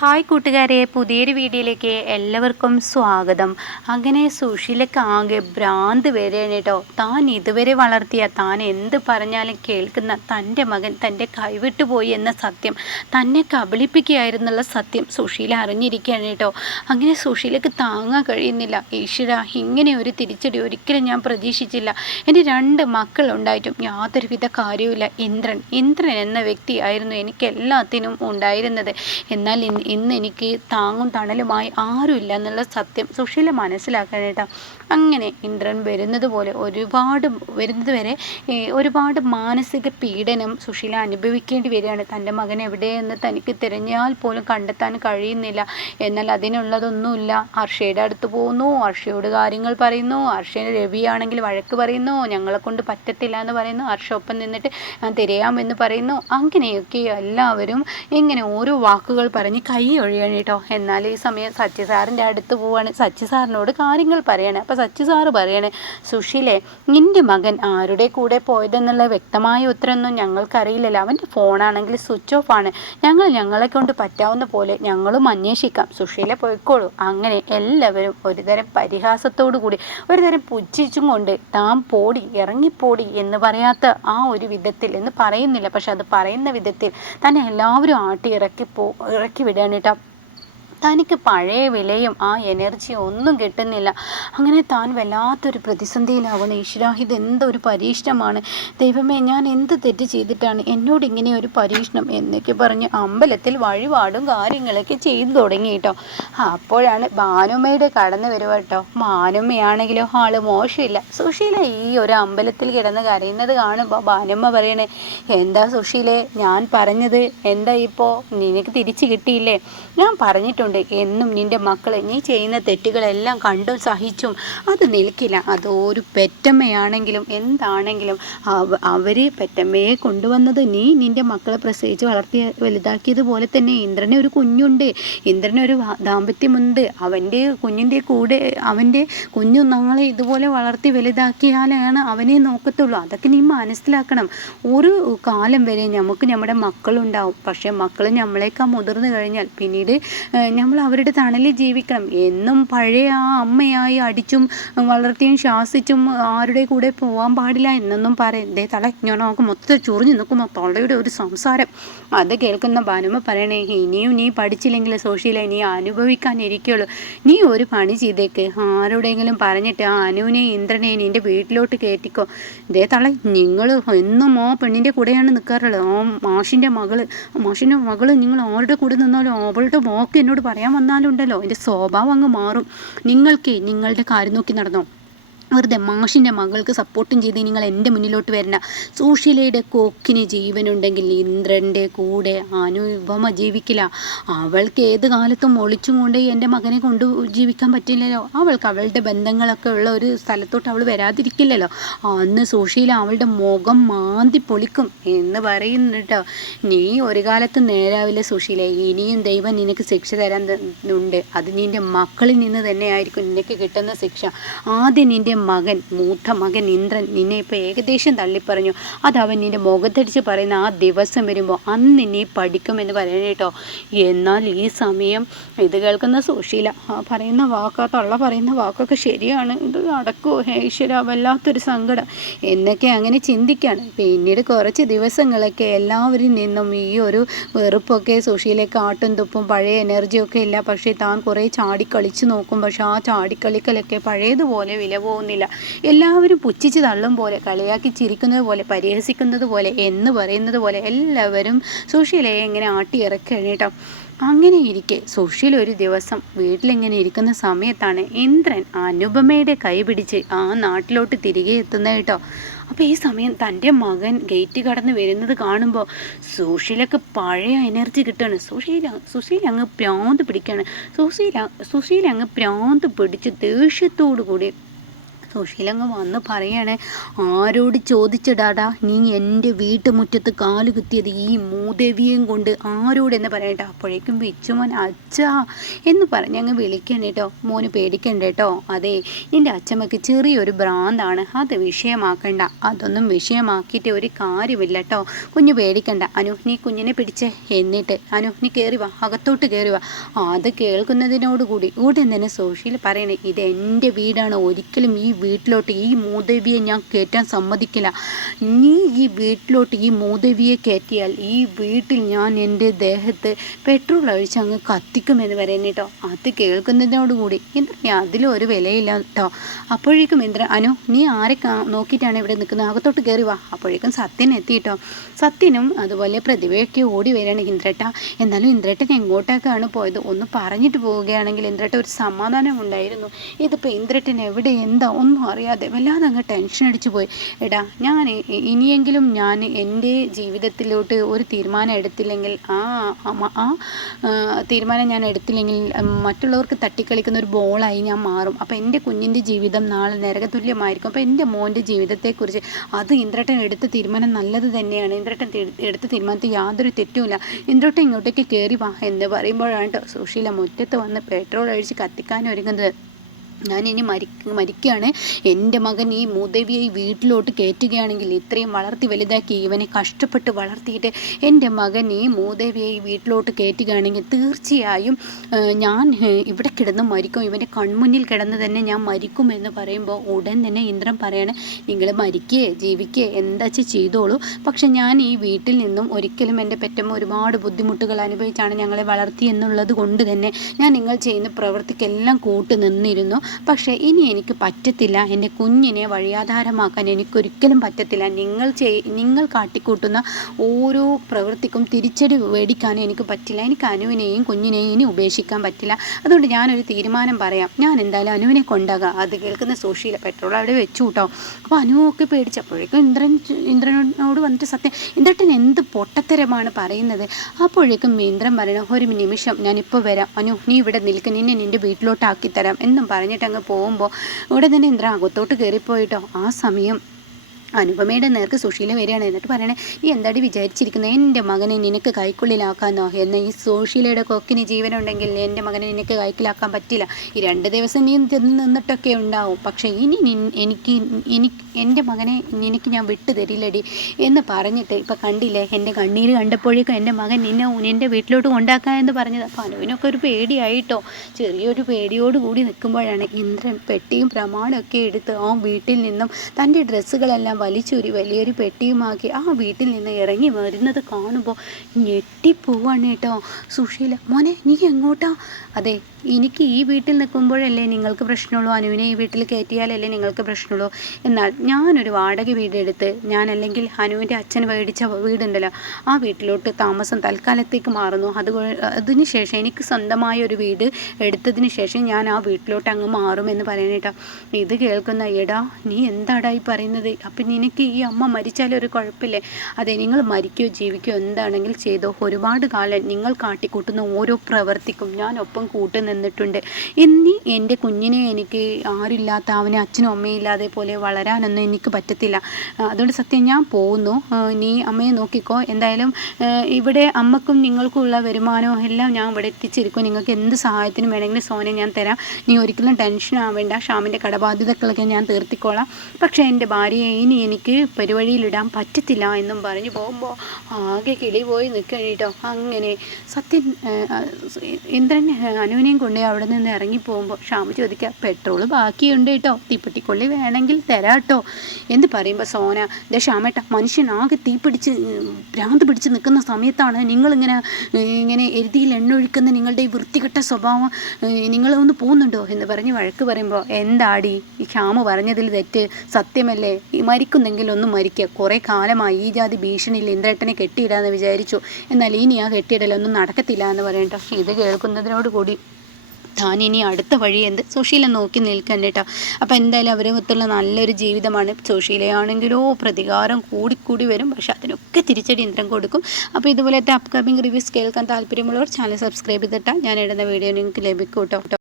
Hi കൂട്ടുകാരെ പുതിയൊരു വീഡിയോയിലേക്ക് എല്ലാവർക്കും സ്വാഗതം. അങ്ങനെ സുഷിലൊക്കെ ആകെ ഭ്രാന്ത് വരെയാണ് കേട്ടോ. താൻ ഇതുവരെ വളർത്തിയ താൻ എന്ത് പറഞ്ഞാലും കേൾക്കുന്ന തന്റെ മകൻ തന്റെ കൈവിട്ടു പോയി എന്ന സത്യം തന്നെ കബളിപ്പിക്കുകയായിരുന്നുള്ള സത്യം സുഷീല അറിഞ്ഞിരിക്കുകയാണ് കേട്ടോ. അങ്ങനെ സുഷീലക്ക് താങ്ങാൻ കഴിയുന്നില്ല. ഈശ്വര ഇങ്ങനെ ഒരു തിരിച്ചടി ഒരിക്കലും ഞാൻ പ്രതീക്ഷിച്ചില്ല. എന്റെ രണ്ട് മക്കളുണ്ടായിട്ടും യാതൊരുവിധ കാര്യവുമില്ല. ഇന്ദ്രൻ ഇന്ദ്രൻ എന്ന വ്യക്തിയായിരുന്നു എനിക്ക് എല്ലാത്തിനും ഉണ്ടായിരുന്നത്. എന്നാൽ ഇന്ന് എനിക്ക് താങ്ങും തണലുമായി ആരുമില്ല എന്നുള്ള സത്യം സുശീല മനസ്സിലാക്കാനായിട്ടാ. അങ്ങനെ ഇന്ദ്രൻ വരുന്നത് പോലെ ഒരുപാട് വരുന്നത് വരെ ഒരുപാട് മാനസിക പീഡനം സുശീല അനുഭവിക്കേണ്ടി വരികയാണ്. തന്റെ മകൻ എവിടെയെന്ന് തനിക്ക് തിരഞ്ഞാൽ പോലും കണ്ടെത്താൻ കഴിയുന്നില്ല. എന്നാൽ അതിനുള്ളതൊന്നുമില്ല. ഹർഷയുടെ അടുത്ത് പോകുന്നു ഹർഷയോട് കാര്യങ്ങൾ പറയുന്നു ഹർഷയുടെ രവിയാണെങ്കിൽ വഴക്ക് പറയുന്നു ഞങ്ങളെ കൊണ്ട് പറ്റത്തില്ല എന്ന് പറയുന്നു ഹർഷ ഒപ്പം നിന്നിട്ട് ഞാൻ തിരയാമെന്ന് പറയുന്നു. അങ്ങനെയൊക്കെ എല്ലാവരും ഇങ്ങനെ ഓരോ വാക്കുകൾ പറഞ്ഞ് കൈ ഒഴിയണം കേട്ടോ എന്നാൽ ഈ സമയം സച്ചി സാറിന്റെ അടുത്ത് പോവാണ്. സച്ചി സാറിനോട് കാര്യങ്ങൾ പറയണേ. അപ്പോൾ സച്ചി സാറ് പറയണേ സുഷിലെ നിന്റെ മകൻ ആരുടെ കൂടെ പോയതെന്നുള്ള വ്യക്തമായ ഉത്തരമൊന്നും ഞങ്ങൾക്കറിയില്ലല്ലോ. അവന്റെ ഫോണാണെങ്കിൽ സ്വിച്ച് ഓഫ് ആണ്. ഞങ്ങൾ ഞങ്ങളെ കൊണ്ട് പറ്റാവുന്ന പോലെ ഞങ്ങളും അന്വേഷിക്കാം. സുഷീലെ പോയിക്കോളൂ. അങ്ങനെ എല്ലാവരും ഒരുതരം പരിഹാസത്തോടു കൂടി ഒരുതരം പുച്ഛിച്ചും കൊണ്ട് താൻ പോടി ഇറങ്ങിപ്പോടി എന്ന് പറയാത്ത ആ ഒരു വിധത്തിൽ എന്ന് പറയുന്നില്ല. പക്ഷെ അത് പറയുന്ന വിധത്തിൽ തന്നെ എല്ലാവരും ആട്ടി ഇറക്കി പോ ഇറക്കി വിടുകയാണ് കേട്ടോ തനിക്ക് പഴയ വിലയും ആ എനർജിയും ഒന്നും കിട്ടുന്നില്ല. അങ്ങനെ താൻ വല്ലാത്തൊരു പ്രതിസന്ധിയിലാവുന്നു. ഈശ്വര ഇത് എന്തൊരു പരീക്ഷണമാണ്. ദൈവമേ ഞാൻ എന്ത് തെറ്റ് ചെയ്തിട്ടാണ് എന്നോട് ഇങ്ങനെ ഒരു പരീക്ഷണം എന്നൊക്കെ പറഞ്ഞ് അമ്പലത്തിൽ വഴിപാടും കാര്യങ്ങളൊക്കെ ചെയ്തു തുടങ്ങി കേട്ടോ. അപ്പോഴാണ് ഭാനുമ്മയുടെ കടന്നു വരുക കേട്ടോ. ഭാനുമ്മയാണെങ്കിലോ ആൾ മോശമില്ല. സുശീല ഈ ഒരു അമ്പലത്തിൽ കിടന്ന് കരയുന്നത് കാണുമ്പോൾ ഭാനുമ്മ പറയണേ എന്താ സുശീലെ ഞാൻ പറഞ്ഞത് എന്താ ഇപ്പോൾ നിനക്ക് തിരിച്ചു കിട്ടിയില്ലേ? ഞാൻ പറഞ്ഞിട്ടുണ്ട്. എന്നും നിന്റെ മക്കളെ നീ ചെയ്യുന്ന തെറ്റുകളെല്ലാം കണ്ടും സഹിച്ചും അത് നിൽക്കില്ല. അത് ഒരു പെറ്റമ്മയാണെങ്കിലും എന്താണെങ്കിലും അവരെ പെറ്റമ്മയെ കൊണ്ടുവന്നത് നീ നിന്റെ മക്കളെ പ്രസവിച്ച് വളർത്തി വലുതാക്കിയതുപോലെ തന്നെ ഇന്ദ്രനെ ഒരു കുഞ്ഞുണ്ട്. ഇന്ദ്രന് ഒരു ദാമ്പത്യമുണ്ട്. അവന്റെ കുഞ്ഞിന്റെ കൂടെ അവന്റെ കുഞ്ഞു ഞങ്ങളെ ഇതുപോലെ വളർത്തി വലുതാക്കിയാലാണ് അവനെ നോക്കത്തുള്ളൂ. അതൊക്കെ നീ മനസ്സിലാക്കണം. ഒരു കാലം വരെ നമുക്ക് നമ്മുടെ മക്കളുണ്ടാവും. പക്ഷേ മക്കൾ നമ്മളെക്കാൾ മുതിർന്നു കഴിഞ്ഞാൽ പിന്നീട് നമ്മൾ അവരുടെ തണലിൽ ജീവിക്കണം. എന്നും പഴയ ആ അമ്മയായി അടിച്ചും വളർത്തിയും ശാസിച്ചും ആരുടെ കൂടെ പോകാൻ പാടില്ല എന്നൊന്നും പറയും ദേ തല ഞാൻ നമുക്ക് മൊത്തം ചൊറിഞ്ഞു നിൽക്കുമ്പോൾ തള്ളയുടെ ഒരു സംസാരം. അത് കേൾക്കുന്ന ഭാനുമ പറയണേ ഇനിയും നീ പഠിച്ചില്ലെങ്കിൽ സോഷ്യലെ നീ അനുഭവിക്കാനിരിക്കുള്ളൂ. നീ ഒരു പണി ചെയ്തേക്ക്. ആരോടെങ്കിലും പറഞ്ഞിട്ട് ആ അനുവിനെ ഇന്ദ്രനെ നിന്റെ വീട്ടിലോട്ട് കയറ്റിക്കോ. ദേ തള നിങ്ങൾ എന്നും ആ പെണ്ണിന്റെ കൂടെയാണ് നിൽക്കാറുള്ളത് ആ മാഷിന്റെ മകൾ മാഷിന്റെ മകൾ നിങ്ങൾ ആരുടെ കൂടെ നിന്നാലും അവളുടെ മോക്ക് എന്നോട് പറയാൻ വന്നാലുണ്ടല്ലോ. എന്റെ സ്വഭാവം അങ്ങ് മാറും. നിങ്ങൾക്ക് നിങ്ങളുടെ കാര്യം നോക്കി നടന്നോ? വെറുതെ മാഷിന്റെ മകൾക്ക് സപ്പോർട്ടും ചെയ്ത് നിങ്ങൾ എന്റെ മുന്നിലോട്ട് വരുന്ന സുഷീലയുടെ കൊക്കിന് ജീവനുണ്ടെങ്കിൽ ഇന്ദ്രന്റെ കൂടെ അനുപമ ജീവിക്കില്ല. അവൾക്ക് ഏത് കാലത്തും ഒളിച്ചും കൊണ്ട് എന്റെ മകനെ കൊണ്ട് ജീവിക്കാൻ പറ്റില്ലല്ലോ. അവൾക്ക് അവളുടെ ബന്ധങ്ങളൊക്കെ ഉള്ള ഒരു സ്ഥലത്തോട്ട് അവൾ വരാതിരിക്കില്ലല്ലോ. അന്ന് സുഷീല അവളുടെ മുഖം മാന്തി പൊളിക്കും എന്ന് പറയുന്നുണ്ടോ. നീ ഒരു കാലത്ത് നേരാവില്ല സുഷീല ഇനിയും ദൈവം നിനക്ക് ശിക്ഷ തരാൻ ഉണ്ട് അത് നിന്റെ മക്കളിൽ നിന്ന് തന്നെയായിരിക്കും നിനക്ക് കിട്ടുന്ന ശിക്ഷ. ആദ്യം നിന്റെ മകൻ മൂത്ത മകൻ ഇന്ദ്രൻ നിന്നെ ഇപ്പോൾ ഏകദേശം തള്ളിപ്പറഞ്ഞു. അത് അവൻ നിന്റെ മുഖത്തടിച്ച് പറയുന്ന ആ ദിവസം വരുമ്പോൾ അന്ന് നിന്നെ പഠിക്കുമെന്ന് പറയണം കേട്ടോ. എന്നാൽ ഈ സമയം ഇത് കേൾക്കുന്ന സുശീല പറയുന്ന വാക്ക് തള്ള പറയുന്ന വാക്കൊക്കെ ശരിയാണ്. ഇത് നടക്കുമോ ഈശ്വര വല്ലാത്തൊരു സങ്കടം. എന്നൊക്കെ അങ്ങനെ ചിന്തിക്കുകയാണ് പിന്നീട് കുറച്ച് ദിവസങ്ങളൊക്കെ എല്ലാവരും നിന്നും ഈ ഒരു വെറുപ്പൊക്കെ സുശീലയ്ക്ക് ആട്ടും തുപ്പും പഴയ എനർജിയൊക്കെ ഇല്ല. പക്ഷേ താൻ കുറേ ചാടിക്കളിച്ച് നോക്കും. പക്ഷേ ആ ചാടിക്കളിക്കലൊക്കെ പഴയതുപോലെ വില പോകുന്നില്ല എല്ലാവരും പുച്ഛിച്ച് തള്ളും പോലെ കളിയാക്കി ചിരിക്കുന്നത് പോലെ പരിഹസിക്കുന്നത് പോലെ എന്ന് പറയുന്നത് പോലെ എല്ലാവരും സുശീലയെ ഇങ്ങനെ ആട്ടി ഇറക്കുകയാണ് കേട്ടോ അങ്ങനെ ഇരിക്കെ സുശീൽ ഒരു ദിവസം വീട്ടിലിങ്ങനെ ഇരിക്കുന്ന സമയത്താണ് ഇന്ദ്രൻ അനുപമയുടെ കൈ പിടിച്ച് ആ നാട്ടിലോട്ട് തിരികെ എത്തുന്നത് കേട്ടോ. അപ്പോൾ ഈ സമയം തന്റെ മകൻ ഗേറ്റ് കടന്ന് വരുന്നത് കാണുമ്പോൾ സുശീലക്ക് പഴയ എനർജി കിട്ടുകയാണ് സുശീല സുശീല അങ്ങ് പ്രാന്ത് പിടിക്കുകയാണ് സുശീല സുശീല അങ്ങ് പ്രാന്ത് പിടിച്ച് ദേഷ്യത്തോടു കൂടി സുശീല അങ്ങ് വന്ന് പറയാണ് ആരോട് ചോദിച്ചിടാടാ നീ എന്റെ വീട്ടുമുറ്റത്ത് കാൽ കുത്തിയത് ഈ മൂദേവിയും കൊണ്ട് ആരോടെന്ന് പറയട്ടെ അപ്പോഴേക്കും വിച്ചുമോൻ അച്ഛാ എന്ന് പറഞ്ഞ് അങ്ങ് വിളിക്കണം കേട്ടോ മോന് പേടിക്കണ്ട കേട്ടോ അതെ നിന്റെ അച്ഛമ്മക്ക് ചെറിയൊരു ഭ്രാന്താണ്. അത് വിഷയമാക്കണ്ട. അതൊന്നും വിഷയമാക്കിയിട്ട് ഒരു കാര്യമില്ല കേട്ടോ കുഞ്ഞു പേടിക്കണ്ട. അനു നീ കുഞ്ഞിനെ പിടിച്ചേ. എന്നിട്ട് അനു നീ കയറി വാ. അകത്തോട്ട് കയറി വാ. അത് കേൾക്കുന്നതിനോടുകൂടി ഉടൻ തന്നെ സോഷ്യൽ പറയണേ ഇത് എന്റെ വീടാണ്. ഒരിക്കലും ഈ വീട്ടിലോട്ട് ഈ മൂദേവിയെ ഞാൻ കയറ്റാൻ സമ്മതിക്കില്ല. നീ ഈ വീട്ടിലോട്ട് ഈ മൂദേവിയെ കയറ്റിയാൽ ഈ വീട്ടിൽ ഞാൻ എന്റെ ദേഹത്ത് പെട്രോൾ ഒഴിച്ച് അങ്ങ് കത്തിക്കുമെന്ന് പറയുന്നത് കേട്ടോ. അത് കേൾക്കുന്നതിനോടുകൂടി. ഇന്ദ്രനെ അതിലും ഒരു വിലയില്ല കേട്ടോ. അപ്പോഴേക്കും ഇന്ദ്ര അനു നീ ആരെ നോക്കിയിട്ടാണ് ഇവിടെ നിൽക്കുന്നത്? അകത്തോട്ട് കയറി വാ. അപ്പോഴേക്കും സത്യൻ എത്തി കേട്ടോ. സത്യനും അതുപോലെ പ്രതിഭയൊക്കെ ഓടി വരികയാണ് ഇന്ദ്രട്ട. എന്നാലും ഇന്ദ്രട്ടൻ എങ്ങോട്ടേക്കാണ് പോയത്. ഒന്ന് പറഞ്ഞിട്ട് പോവുകയാണെങ്കിൽ ഇന്ദ്രട്ട ഒരു സമാധാനം ഉണ്ടായിരുന്നു. ഇതിപ്പോൾ ഇന്ദ്രട്ടൻ എവിടെ? എന്താ? ഒന്നും അറിയാതെ വല്ലാതെ അങ്ങ് ടെൻഷൻ അടിച്ചു പോയി. എടാ ഞാൻ ഇനിയെങ്കിലും ഞാൻ എന്റെ ജീവിതത്തിലോട്ട് ഒരു തീരുമാനം എടുത്തില്ലെങ്കിൽ ആ ആ തീരുമാനം ഞാൻ എടുത്തില്ലെങ്കിൽ മറ്റുള്ളവർക്ക് തട്ടിക്കളിക്കുന്ന ഒരു ബോളായി ഞാൻ മാറും. അപ്പോൾ എന്റെ കുഞ്ഞിന്റെ ജീവിതം നാളെ നരകതുല്യമായിരിക്കും. അപ്പോൾ എന്റെ മോന്റെ ജീവിതത്തെക്കുറിച്ച് അത് ഇന്ദ്രട്ടൻ എടുത്ത തീരുമാനം നല്ലത് തന്നെയാണ്. ഇന്ദ്രട്ടൻ എടുത്ത തീരുമാനത്തിൽ യാതൊരു തെറ്റുമില്ല. ഇന്ദ്രട്ടൻ ഇങ്ങോട്ടേക്ക് കയറി വാ എന്ന് പറയുമ്പോഴാണ് കേട്ടോ സുശീല മുറ്റത്ത് വന്ന് പെട്രോൾ ഒഴിച്ച് കത്തിക്കാൻ ഒരുങ്ങുന്നത്. ഞാൻ ഇനി മരി മരിക്കുകയാണ് എന്റെ മകൻ ഈ മൂദേവിയെ വീട്ടിലോട്ട് കയറ്റുകയാണെങ്കിൽ ഇത്രയും വളർത്തി വലുതാക്കി ഇവനെ കഷ്ടപ്പെട്ട് വളർത്തിയിട്ട് എന്റെ മകൻ ഈ മൂദേവിയെ വീട്ടിലോട്ട് കയറ്റുകയാണെങ്കിൽ തീർച്ചയായും ഞാൻ ഇവിടെ കിടന്ന് മരിക്കും. ഇവന്റെ കൺമുന്നിൽ കിടന്ന് തന്നെ ഞാൻ മരിക്കും എന്ന് പറയുമ്പോൾ ഉടൻ തന്നെ ഇന്ദ്രൻ പറയാണ് നിങ്ങൾ മരിക്കേ ജീവിക്കേ എന്താ ചെയ്തോളൂ. പക്ഷെ ഞാൻ ഈ വീട്ടിൽ നിന്നും ഒരിക്കലും എന്റെ പെറ്റമ്മ ഒരുപാട് ബുദ്ധിമുട്ടുകൾ അനുഭവിച്ചാണ് ഞങ്ങളെ വളർത്തി എന്നുള്ളത് കൊണ്ട് തന്നെ ഞാൻ നിങ്ങൾ ചെയ്യുന്ന പ്രവൃത്തിക്കെല്ലാം കൂട്ട് നിന്നിരുന്നു. പക്ഷേ ഇനി എനിക്ക് പറ്റത്തില്ല. എന്റെ കുഞ്ഞിനെ വഴിയാധാരമാക്കാൻ എനിക്കൊരിക്കലും പറ്റത്തില്ല. നിങ്ങൾ ചെയ് നിങ്ങൾ കാട്ടിക്കൂട്ടുന്ന ഓരോ പ്രവൃത്തിക്കും തിരിച്ചടി മേടിക്കാനും എനിക്ക് പറ്റില്ല. എനിക്ക് അനുവിനെയും കുഞ്ഞിനെയും ഇനി ഉപേക്ഷിക്കാൻ പറ്റില്ല. അതുകൊണ്ട് ഞാനൊരു തീരുമാനം പറയാം. ഞാൻ എന്തായാലും അനുവിനെ കൊണ്ടാകാം. അത് കേൾക്കുന്ന സോഷ്യൽ പെട്രോൾ അവിടെ വെച്ചു കൂട്ടോ. അപ്പോൾ അനുവൊക്കെ പേടിച്ചപ്പോഴേക്കും ഇന്ദ്രൻ ഇന്ദ്രനോട് വന്നിട്ട് സത്യം ഇന്ദ്രട്ടൻ എന്ത് പൊട്ടത്തരമാണ് പറയുന്നത്? അപ്പോഴേക്കും ഇന്ദ്രൻ പറയണം ഒരു നിമിഷം ഞാനിപ്പോൾ വരാം. അനു നീ ഇവിടെ നിൽക്കും. നിന്നെ നിന്റെ വീട്ടിലോട്ടാക്കി തരാം എന്നും പറഞ്ഞിട്ട് പറഞ്ഞിട്ട് അങ്ങ് പോകുമ്പോൾ ഇവിടെ തന്നെ ഇന്ദ്ര അകത്തോട്ട് കയറിപ്പോയിട്ടോ ആ സമയം അനുപമയുടെ നേർക്ക് സുശീല വരികയാണ്. എന്നിട്ട് പറയണേ നീ എന്താടി വിചാരിച്ചിരിക്കുന്നത് എന്റെ മകനെ നിനക്ക് കൈക്കുള്ളിലാക്കാന്നോ? എന്ന ഈ സുശീലയുടെ കൊക്കിന് ജീവനുണ്ടെങ്കിൽ എന്റെ മകനെ നിനക്ക് കൈക്കിലാക്കാൻ പറ്റില്ല. ഈ രണ്ട് ദിവസം നീ നിന്നിട്ടൊക്കെ ഉണ്ടാവും. പക്ഷേ ഇനി എനിക്ക് എനിക്ക് എന്റെ മകനെ നിനക്ക് ഞാൻ വിട്ടു തരില്ലടി. എന്ന് പറഞ്ഞിട്ട് ഇപ്പം കണ്ടില്ലേ എന്റെ കണ്ണീര് കണ്ടപ്പോഴേക്കും എന്റെ മകൻ നിന്നെ എന്റെ വീട്ടിലോട്ട് കൊണ്ടാക്കാൻ എന്ന് പറഞ്ഞത്. അപ്പോൾ അനുവിനൊക്കെ ഒരു പേടിയായിട്ടോ? ചെറിയൊരു പേടിയോട് കൂടി നിൽക്കുമ്പോഴാണ് ഇന്ദ്രൻ പെട്ടിയും പ്രമാണമൊക്കെ എടുത്ത് ആ വീട്ടിൽ നിന്നും തന്റെ ഡ്രസ്സുകളെല്ലാം വലിച്ചൊരു വലിയൊരു പെട്ടിയുമാക്കി ആ വീട്ടിൽ നിന്ന് ഇറങ്ങി വരുന്നത് കാണുമ്പോൾ ഞെട്ടിപ്പോവാണ് കേട്ടോ. സുശീല മോനെ നീ എങ്ങോട്ടാ? അതെ എനിക്ക് ഈ വീട്ടിൽ നിൽക്കുമ്പോഴല്ലേ നിങ്ങൾക്ക് പ്രശ്നമുള്ളൂ? അനുവിനെ ഈ വീട്ടിൽ കയറ്റിയാലല്ലേ നിങ്ങൾക്ക് പ്രശ്നമുള്ളൂ? എന്നാൽ ഞാനൊരു വാടക വീടെടുത്ത് ഞാൻ അല്ലെങ്കിൽ അനുവിന്റെ അച്ഛൻ മേടിച്ച വീടുണ്ടല്ലോ ആ വീട്ടിലോട്ട് താമസം തൽക്കാലത്തേക്ക് മാറുന്നു. അത് അതിന് ശേഷം എനിക്ക് സ്വന്തമായ ഒരു വീട് എടുത്തതിന് ശേഷം ഞാൻ ആ വീട്ടിലോട്ട് അങ്ങ് മാറുമെന്ന് പറയണേട്ടാ ഇത് കേൾക്കുന്ന എടാ നീ എന്താടാ ഈ പറയുന്നത്? അപ്പം നിനക്ക് ഈ അമ്മ മരിച്ചാലും ഒരു കുഴപ്പമില്ലേ? അതെ നിങ്ങൾ മരിക്കുകയോ ജീവിക്കുകയോ എന്താണെങ്കിൽ ചെയ്തോ. ഒരുപാട് കാലം നിങ്ങൾ കാട്ടിക്കൂട്ടുന്ന ഓരോ പ്രവർത്തിക്കും ഞാൻ ഒപ്പം കൂട്ടു നിന്നിട്ടുണ്ട്. ഇനി എന്റെ കുഞ്ഞിനെ എനിക്ക് ആരില്ലാത്ത അവനെ അച്ഛനും അമ്മയും ഇല്ലാതെ പോലെ വളരാനൊന്നും എനിക്ക് പറ്റത്തില്ല. അതുകൊണ്ട് സത്യം ഞാൻ പോകുന്നു. നീ അമ്മയെ നോക്കിക്കോ. എന്തായാലും ഇവിടെ അമ്മക്കും നിങ്ങൾക്കുള്ള വരുമാനവും എല്ലാം ഞാൻ ഇവിടെ എത്തിച്ചിരിക്കും. നിങ്ങൾക്ക് എന്ത് സഹായത്തിനും വേണമെങ്കിലും സോനെ ഞാൻ തരാം. നീ ഒരിക്കലും ടെൻഷൻ ആവേണ്ട ഷാമിന്റെ കടബാധ്യതകളൊക്കെ ഞാൻ തീർത്തിക്കോളാം. പക്ഷേ എന്റെ ഭാര്യയെ ഇനി എനിക്ക് പെരുവഴിയിലിടാൻ പറ്റത്തില്ല എന്നും പറഞ്ഞു പോകുമ്പോൾ ആകെ കിളി പോയി നിൽക്കണേട്ടോ അങ്ങനെ സത്യൻ ഇന്ദ്രൻ അനുവിനെയും കൊണ്ട് അവിടെ നിന്ന് ഇറങ്ങി പോകുമ്പോൾ ഷാമ ചോദിക്കുക പെട്രോൾ ബാക്കിയുണ്ട് കേട്ടോ. തീപ്പെട്ടിക്കൊള്ളി വേണമെങ്കിൽ തരാം കേട്ടോ. എന്ന് പറയുമ്പോൾ സോന ദേ ഷാമേട്ട മനുഷ്യനാകെ തീ പിടിച്ച് ഭ്രാന്ത് പിടിച്ച് നിൽക്കുന്ന സമയത്താണ് നിങ്ങളിങ്ങനെ ഇങ്ങനെ എഴുതിയിൽ എണ്ണൊഴിക്കുന്ന നിങ്ങളുടെ ഈ വൃത്തികെട്ട സ്വഭാവം നിങ്ങളൊന്ന് പോകുന്നുണ്ടോ? എന്ന് പറഞ്ഞ് വഴക്ക് പറയുമ്പോൾ എന്താടി? ഈ ക്ഷാമ പറഞ്ഞതിൽ തെറ്റ്. സത്യമല്ലേ? ഈ മരിക്കുന്നെങ്കിൽ ഒന്ന് മരിക്കുക കുറേ കാലമായി ഈ ജാതി ഭീഷണിയിൽ ഇന്ദ്രേട്ടനെ കെട്ടിയിടാന്ന് വിചാരിച്ചു. എന്നാൽ ഇനി ആ കെട്ടിയിടലൊന്നും നടക്കത്തില്ല എന്ന് പറയട്ടോ ഇത് കേൾക്കുന്നതിനോട് കൂടി താൻ ഇനി അടുത്ത വഴി എന്ത്? സുശീല നോക്കി നിൽക്കണ്ട കേട്ടോ. അപ്പം എന്തായാലും അവരെ മൊത്തമുള്ള നല്ലൊരു ജീവിതമാണ്. സുശീലയാണെങ്കിലോ പ്രതികാരം കൂടിക്കൂടി വരും. പക്ഷെ അതിനൊക്കെ തിരിച്ചടി ഇന്ദ്രം കൊടുക്കും. അപ്പോൾ ഇതുപോലത്തെ അപ്കമിങ് റിവ്യൂസ് കേൾക്കാൻ താല്പര്യമുള്ളവർ ചാനൽ സബ്സ്ക്രൈബ് ചെയ്തിട്ടാൽ ഞാൻ ഇടുന്ന വീഡിയോ നിങ്ങൾക്ക് ലഭിക്കും കേട്ടോ.